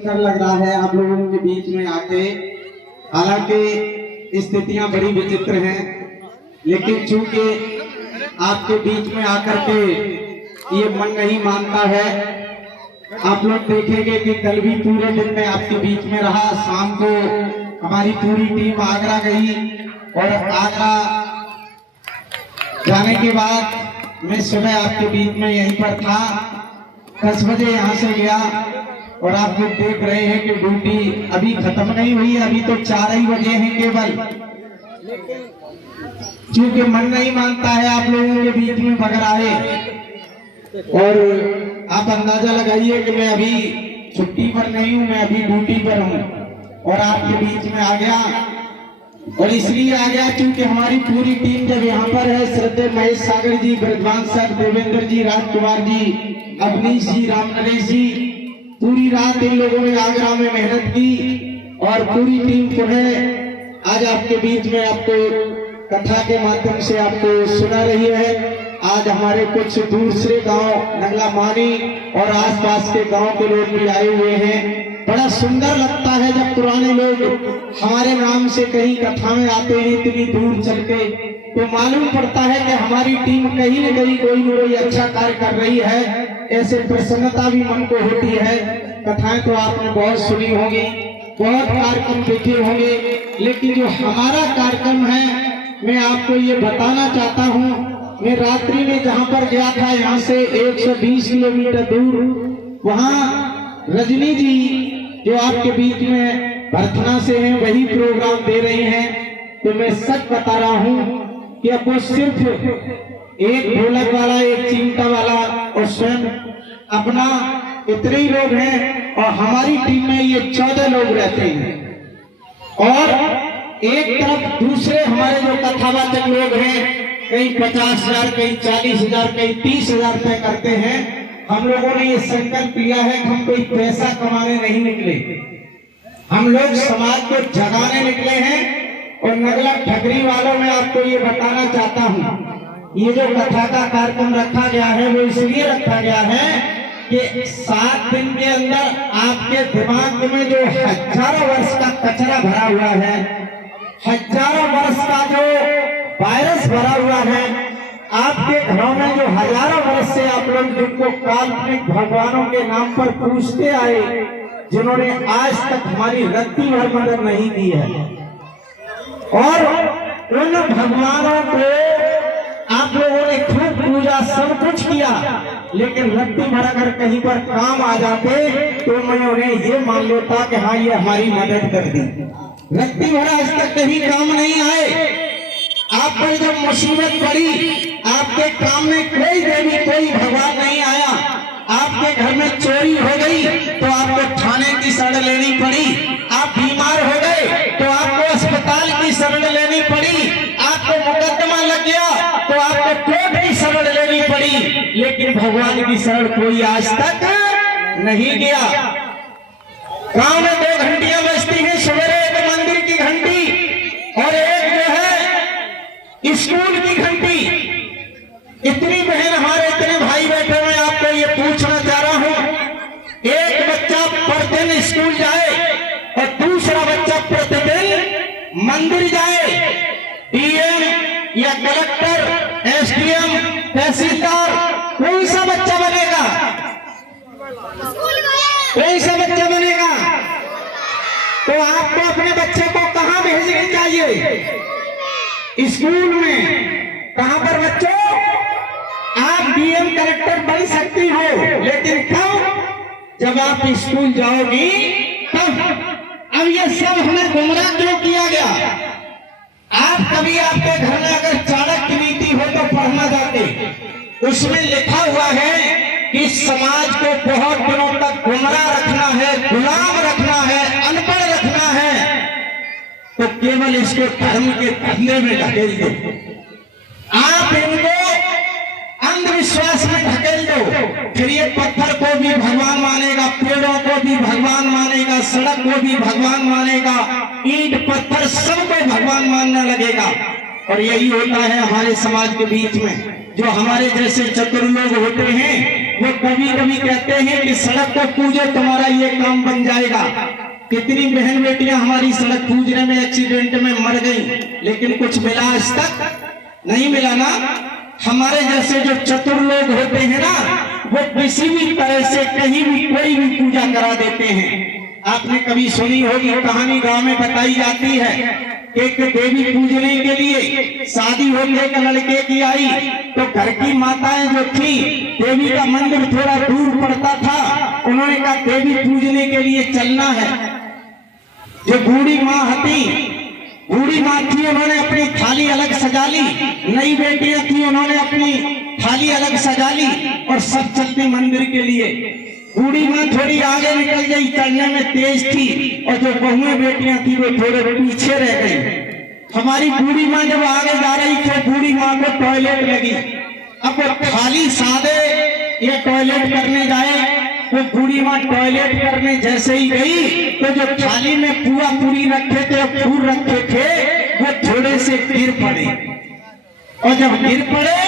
सुंदर लग रहा है आप लोगों के बीच में आके। हालांकि स्थितियां बड़ी विचित्र हैं, लेकिन चूंकि आपके बीच में आकर के ये मन नहीं मानता है। आप लोग देखेंगे कि कल भी पूरे दिन में आपके बीच में रहा। शाम को हमारी पूरी टीम आगरा गई और आगरा जाने के बाद मैं सुबह आपके बीच में यहीं पर था। 10 बजे यहाँ से गया और आप लोग देख रहे हैं कि ड्यूटी अभी खत्म नहीं हुई, अभी तो 4 ही बजे हैं केवल। क्योंकि मन नहीं मानता है आप लोगों के बीच में बगराए। और आप अंदाजा लगाइए कि मैं अभी छुट्टी पर नहीं हूँ, मैं अभी ड्यूटी पर हूँ और आपके बीच में आ गया। और इसलिए आ गया क्योंकि हमारी पूरी टीम जब यहाँ पर है, श्रद्धेय महेश सागर जी, ब्रजवान सर, देवेंद्र जी, राजकुमार जी, अवनीश जी, राम नरेश जी, पूरी रात इन लोगों ने आगरा में मेहनत की और पूरी टीम पुनः आज आपके बीच में आपको कथा के माध्यम से आपको सुना रही है। आज हमारे कुछ दूसरे गांव नंगला मानी और आसपास के गांव के लोग भी आए हुए हैं। बड़ा सुंदर लगता है जब पुराने लोग हमारे नाम से कहीं कथा में आते हैं इतनी दूर चल के, तो मालूम पड़ता है कि हमारी टीम कहीं न कहीं कोई न कोई अच्छा कार्य कर रही है। ऐसे प्रसन्नता भी मन को होती है। कथाएं तो आपने बहुत सुनी होगी, बहुत कार्यक्रम देखे होंगे, लेकिन जो हमारा कार्यक्रम है मैं आपको ये बताना चाहता हूँ। मैं रात्रि में जहाँ पर गया था, यहाँ से 120 किलोमीटर दूर, वहाँ रजनी जी जो आपके बीच में भरथना से हैं वही प्रोग्राम दे रही हैं। तो मैं सच बता रहा हूँ कि अब वो सिर्फ एक ढोलक वाला, एक चिमटा वाला और स्वयं अपना इतने ही लोग हैं और हमारी टीम में ये 14 लोग रहते हैं। और एक तरफ दूसरे हमारे जो कथावाचक लोग हैं, कहीं 50,000, कहीं 40,000, कहीं 30,000 रुपए करते हैं। हम लोगों ने ये संकल्प लिया है कि हम कोई पैसा कमाने नहीं निकले, हम लोग समाज को जगाने निकले हैं। और नगला ठगरी वालों में आपको ये बताना चाहता हूँ, ये जो कथा का कार्यक्रम रखा गया है वो इसलिए रखा गया है कि 7 दिन के अंदर आपके दिमाग में जो हजारों वर्ष का कचरा भरा हुआ है, हजारों वर्ष का जो वायरस भरा हुआ है, आपके घरों में जो हजारों वर्ष से आप लोग जिनको काल्पनिक भगवानों के नाम पर पूछते आए, जिन्होंने आज तक हमारी रत्ती भर मदद नहीं की है, और उन भगवानों को आप लोगों ने खूब पूजा, सब कुछ किया, लेकिन रत्ती भर अगर कहीं पर काम आ जाते तो मैं उन्हें ये मान लेता कि हाँ ये हमारी मदद कर दी। रत्ती भर आज तक कहीं काम नहीं आए। आप पर जब मुसीबत पड़ी, आपके काम में कोई देवी, कोई भगवान नहीं आया। आपके घर में चोरी हो गई तो आपको थाने की शरण लेनी पड़ी। आप बीमार हो गए तो आपको अस्पताल की शरण लेनी पड़ी। आपको मुकदमा लग गया तो आपको कोर्ट की शरण लेनी पड़ी। लेकिन भगवान की शरण कोई आज तक नहीं गया। गांव में 2 घंटियां बजती हैं, सवेरे एक मंदिर की घंटी और एक जो है स्कूल की घंटी। इतनी बहन हमारे, इतने भाई बैठे हुए, आपको ये पूछना चाह रहा हूं, एक बच्चा प्रतिदिन स्कूल जाए और दूसरा बच्चा प्रतिदिन मंदिर जाए। डीएम या कलेक्टर, एसडीएम, तहसीलदार, कौन सा बच्चा बनेगा? कौन सा बच्चा बनेगा? तो आपको अपने बच्चे को कहां भेजना चाहिए? स्कूल में। कहां पर बच्चों? आप डीएम कलेक्टर बन सकती हो, लेकिन कब? जब आप स्कूल जाओगी तब। अब ये सब हमें गुमराह क्यों किया गया? आप कभी आपके घर में अगर चाणक्य नीति हो तो पढ़ना जाते, उसमें लिखा हुआ है कि समाज को बहुत दिनों तक गुमराह रखना है, गुलाम रखना है, अनपढ़ रखना है, तो केवल इसको धर्म के धंधे में ढकेल दो। आप इनको अंधविश्वास में ढकेल दो, फिर ये पत्थर को भी भगवान मानेगा, पेड़ों को भी भगवान मानेगा, सड़क को भी भगवान मानेगा, ईंट पत्थर सबको भगवान मानने लगेगा। और यही होता है हमारे समाज के बीच में। जो हमारे जैसे चतुर लोग होते हैं वो कभी कभी कहते हैं कि सड़क को पूजो तुम्हारा ये काम बन जाएगा। कितनी बहन बेटियां हमारी सड़क पूजने में एक्सीडेंट में मर गई, लेकिन कुछ मिला आज तक नहीं मिला ना। हमारे जैसे जो चतुर लोग होते हैं ना, वो किसी भी तरह से कहीं भी कोई भी पूजा करा देते हैं। आपने कभी सुनी होगी कहानी, गांव में बताई जाती है कि एक देवी पूजने के लिए शादी होने एक लड़के की आई, तो घर की माताएं जो थी, देवी का मंदिर थोड़ा दूर पड़ता था, उन्होंने कहा देवी पूजने के लिए चलना है। जो बूढ़ी माँ थी, उन्होंने अपनी थाली अलग सजा ली, नई बेटियां थी, उन्होंने अपनी थाली अलग सजा ली और सब चलते मंदिर के लिए। बूढ़ी माँ थोड़ी आगे निकल गई, चलने में तेज थी, और जो बहुएं बेटियां थी वो थोड़े पीछे रह गई। हमारी बूढ़ी माँ जब आगे जा रही थी, बूढ़ी माँ को टॉयलेट लगी। अब वो थाली सादे ये टॉयलेट करने जाए, वो बूढ़ी माँ टॉयलेट करने जैसे ही गई, तो जो थाली में पुआ पूरी रखे थे, फूल रखे थे, वो थोड़े से गिर पड़े। और जब गिर पड़े,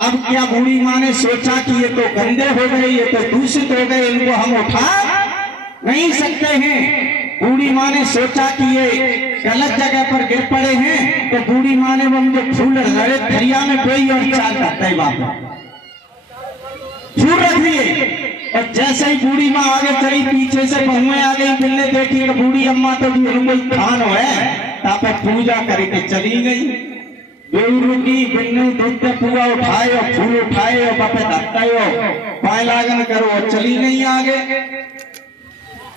अब क्या बूढ़ी माँ ने सोचा कि ये तो गंदे हो गए, ये तो दूषित हो गए, इनको हम उठा नहीं सकते हैं। बूढ़ी माँ ने सोचा कि ये गलत जगह पर गिर पड़े हैं, तो बूढ़ी माँ ने वो जो फूल लड़े दरिया में कोई और चाल करता है, बाबा फूल रख दिए। और जैसे ही बूढ़ी माँ आगे चली, पीछे से बहुएं आ गई, बिल्ले देखी कि बूढ़ी अम्मा तो कोई खान है, ताप पूजा करके चली गई। बेउरुकी बिन्ने दूध पुआ उठाए और फूल उठाए और बापे धक्कायो पाए लागन करो और चली गई आगे।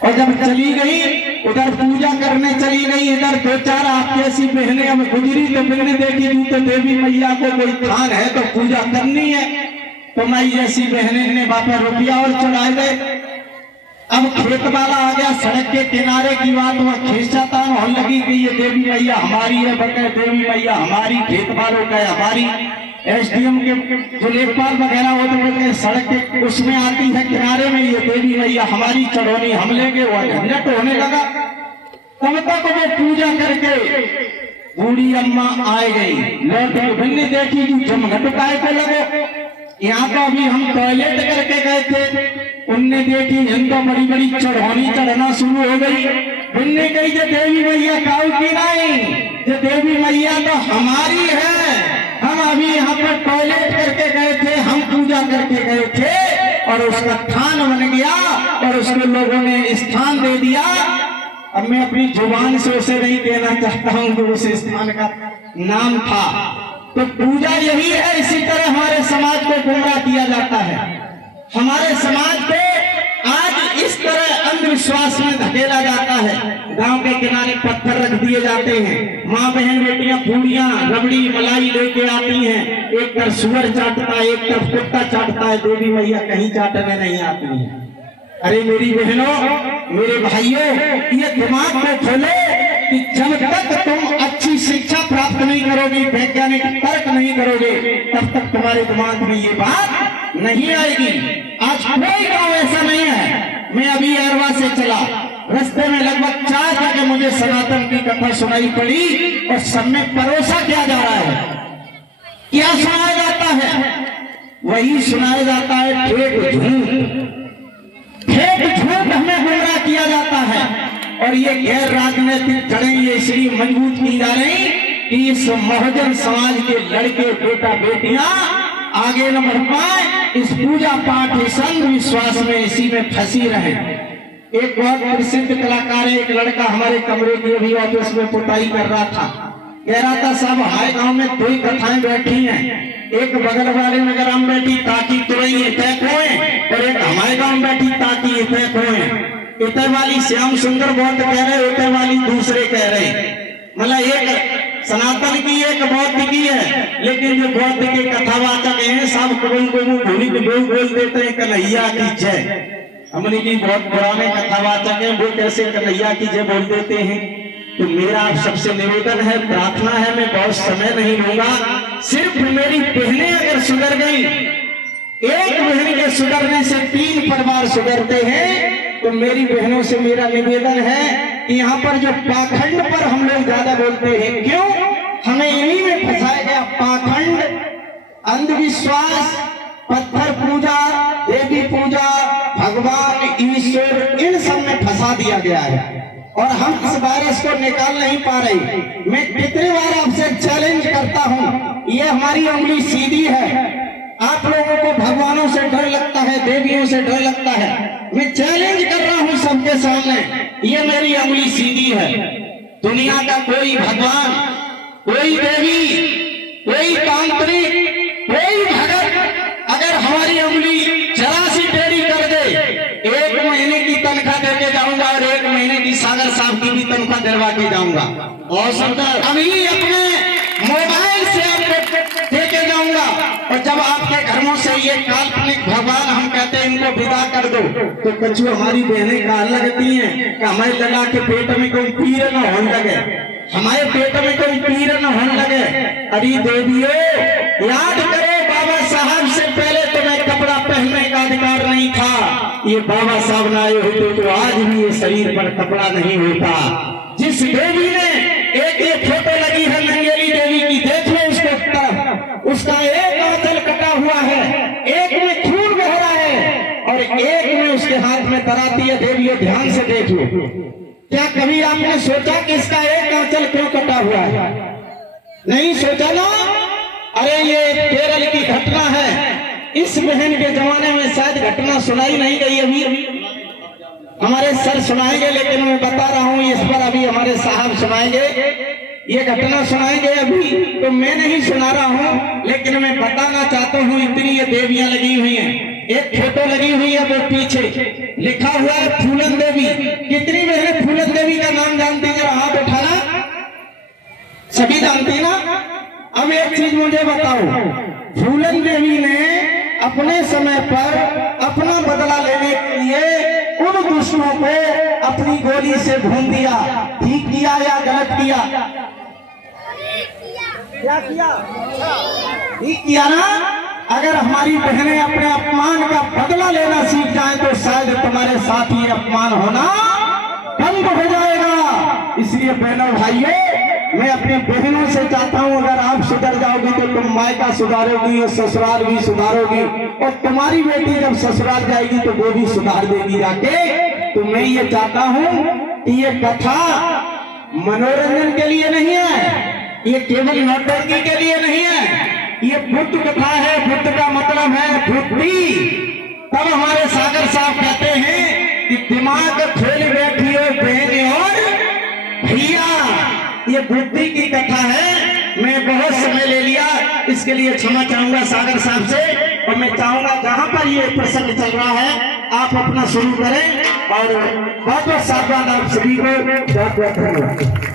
और जब चली गई, उधर पूजा करने चली गई, इधर दो चार आपकी ऐसी बहनें अब गुजरी, तो बिन्ने देखी तो देवी मैया को कोई खान है तो पूजा करनी है। तो माई जैसी बहनें ने बापा रुपया और चढ़ाए गए। अब खेत वाला आ गया, सड़क के किनारे की बात, वह खींचातान होने लगी कि ये देवी मैया हमारी है, बल्कि देवी मैया हमारी, खेत वालों का हमारी। एसडीएम के जो लेखपाल वगैरह होते हैं, सड़क के उसमें आती है किनारे में, ये देवी मैया हमारी चढ़ोनी हम लेंगे। वह झंझट होने लगा। तब तक वो पूजा करके बूढ़ी अम्मा आए गई, लौट बिन्नी देखी कि झमघट काय को लगो, यहाँ तो अभी हम टॉयलेट करके गए थे। उनने देखी इनको बड़ी बड़ी चढ़ानी चढ़ना शुरू हो गई। बिन्नी कही जो देवी मैया काऊ की नहीं, जो देवी मैया तो हमारी है, हम अभी यहाँ पर टॉयलेट करके गए थे, हम पूजा करके गए थे और उसका स्थान बन गया और उसको लोगों ने स्थान दे दिया। अब मैं अपनी जुबान से उसे नहीं कहना चाहता हूँ कि उस स्थान का नाम था। तो पूजा यही है। इसी तरह हमारे समाज को गुमराह किया जाता है। हमारे समाज को आज इस तरह अंधविश्वास में धकेला जाता है। गांव के किनारे पत्थर रख दिए जाते हैं, माँ बहन बेटियां पूड़ियां रबड़ी मलाई लेके आती हैं, एक तरफ सुअर चाटता है, एक तरफ कुत्ता चाटता है, देवी मैया कहीं चाटने नहीं आती है। अरे मेरी बहनों, मेरे भाइयों, ये दिमाग को खोलो कि जब तक तुम अच्छी शिक्षा प्राप्त नहीं करोगे, वैज्ञानिक तर्क नहीं करोगे, तब तक तुम्हारे दिमाग में ये बात नहीं आएगी। आज कोई गांव ऐसा नहीं है। मैं अभी अरवा से चला, रास्ते में लगभग 4 जगह मुझे सनातन की कथा सुनाई पड़ी और सब में परोसा क्या जा रहा है, क्या सुनाया जाता है? वही सुनाया जाता है ठेठ झूठ। ठेठ झूठ हमें गुमराह किया जाता है और ये गैर राजनीतिक जड़ें ये इसलिए मजबूत की जा रही कि इस महजन समाज के लड़के बेटा बेटियां आगे न बढ़ पाए, इस पूजा पाठ इस अंधविश्वास में इसी में फंसी रहे। एक बहुत प्रसिद्ध कलाकार है, एक लड़का हमारे कमरे की अभी ऑफिस में पुताई कर रहा था, कह रहा था साहब हमारे गांव में 2 कथाएं बैठी हैं, एक बगल वाले नगर हम बैठी ताकि तुरई तय खोए और एक हमारे गांव बैठी ताकि तय खोए। इतने वाली श्याम सुंदर बौद्ध कह रहे, उतने वाली दूसरे कह रहे। मतलब एक सनातन की एक बौद्ध की है, लेकिन जो बौद्ध के कथावाचक हैं सब कबूल को मुंह भूली बोल देते हैं कन्हैया की जय। हमने की बहुत पुराने कथावाचक हैं, वो कैसे कन्हैया की जय बोल देते हैं। तो मेरा आप सबसे निवेदन है, प्रार्थना है, मैं बहुत समय नहीं लूंगा, सिर्फ मेरी बहनें अगर सुधर गई, एक बहन के सुधरने से 3 परिवार सुधरते हैं। तो मेरी बहनों से मेरा निवेदन है कि यहाँ पर जो पाखंड पर हम लोग ज्यादा बोलते हैं, क्यों हमें इन्हीं में फंसाया गया? पाखंड, अंधविश्वास, पत्थर पूजा, देवी पूजा, भगवान, ईश्वर, इन सब में फंसा दिया गया है और हम इस वायरस को निकाल नहीं पा रहे। मैं कितनी बार आपसे चैलेंज करता हूँ, ये हमारी उंगली सीधी है। आप लोगों को भगवानों से डर लगता है, देवियों से डर लगता है। मैं चैलेंज कर रहा हूँ सबके सामने, ये मेरी उंगली सीधी है। दुनिया का कोई भगवान, कोई देवी, कोई तांत्रिक, कोई भगत अगर हमारी उंगली जरा सी टेढ़ी कर दे, 1 महीने की तनख्वाह देके जाऊंगा और 1 महीने की सागर साहब की भी तनख्वाह दिलवा के जाऊंगा। और सरदार अभी अपने मोबाइल से आपको देके जाऊंगा। और जब आपके घरों से ये काल्पनिक भगवान हम कहते हैं इनको विदा कर दो, तो कुछ हमारी बहनें गाल लगती हैं कि हमारे लगा के पेट में कोई पीर न होने लगे, हमारे पेट में कोई पीर न होने लगे। अरे देवियों, याद करो बाबा साहब से पहले तुम्हें कपड़ा पहनने का अधिकार नहीं था। ये बाबा साहब ना आए होते तो आज भी ये शरीर पर कपड़ा नहीं होता। जिस देवी ने एक ये फोटो लगी है नंगेली देवी की, देख लो उसके तरफ, उसका एक आंचल कटा हुआ है, एक में खून बह रहा है और एक में उसके हाथ में तराती है। देवियों ध्यान से देख लो। क्या कभी आपने सोचा कि इसका एक आंचल क्यों कटा हुआ है? नहीं सोचा ना। अरे ये केरल की घटना है। इस बहन के जमाने में शायद घटना सुनाई नहीं गई, अभी हमारे सर सुनाएंगे, लेकिन मैं बता रहा हूँ इस पर अभी हमारे साहब सुनाएंगे, ये घटना सुनाएंगे। अभी तो मैं नहीं सुना रहा हूँ, लेकिन मैं बताना चाहता हूँ। इतनी ये देवियां लगी हुई हैं, एक फोटो लगी हुई है, वो पीछे लिखा हुआ है फूलन देवी। कितनी बहनें फूलन देवी का नाम जानती है? जरा हाथ उठाना। सभी जानती ना। अब एक चीज मुझे बताओ, फूलन देवी ने अपने समय पर अपना बदला लेने के लिए उन दुश्मनों को अपनी गोली से भून दिया। ठीक किया या गलत किया? क्या किया? ठीक किया ना। अगर हमारी बहनें अपने अपमान का बदला लेना सीख जाएं तो शायद तुम्हारे साथ ये अपमान होना बंद हो जाएगा। इसलिए बहनों भाइयों, मैं अपनी बहनों से चाहता हूं, अगर आप सुधर जाओगी तो तुम मायका सुधारोगी और ससुराल भी सुधारोगी, और तुम्हारी बेटी जब ससुराल जाएगी तो वो भी सुधार देगी जाके। तो मैं ये चाहता हूं कि ये कथा मनोरंजन के लिए नहीं है, ये केवल नौटंकी के लिए नहीं है, ये बुद्ध कथा है। बुद्ध का मतलब है बुद्धि। तब हमारे सागर साहब कहते हैं कि दिमाग खोल बैठी हो बहन और भैया, ये बुद्धि की कथा है। मैं बहुत समय ले लिया, इसके लिए क्षमा चाहूंगा सागर साहब से। और मैं चाहूंगा जहां पर ये प्रसंग चल रहा है आप अपना शुरू करें। और बहुत बहुत साधुवाद आप सभी को, बहुत बहुत धन्यवाद।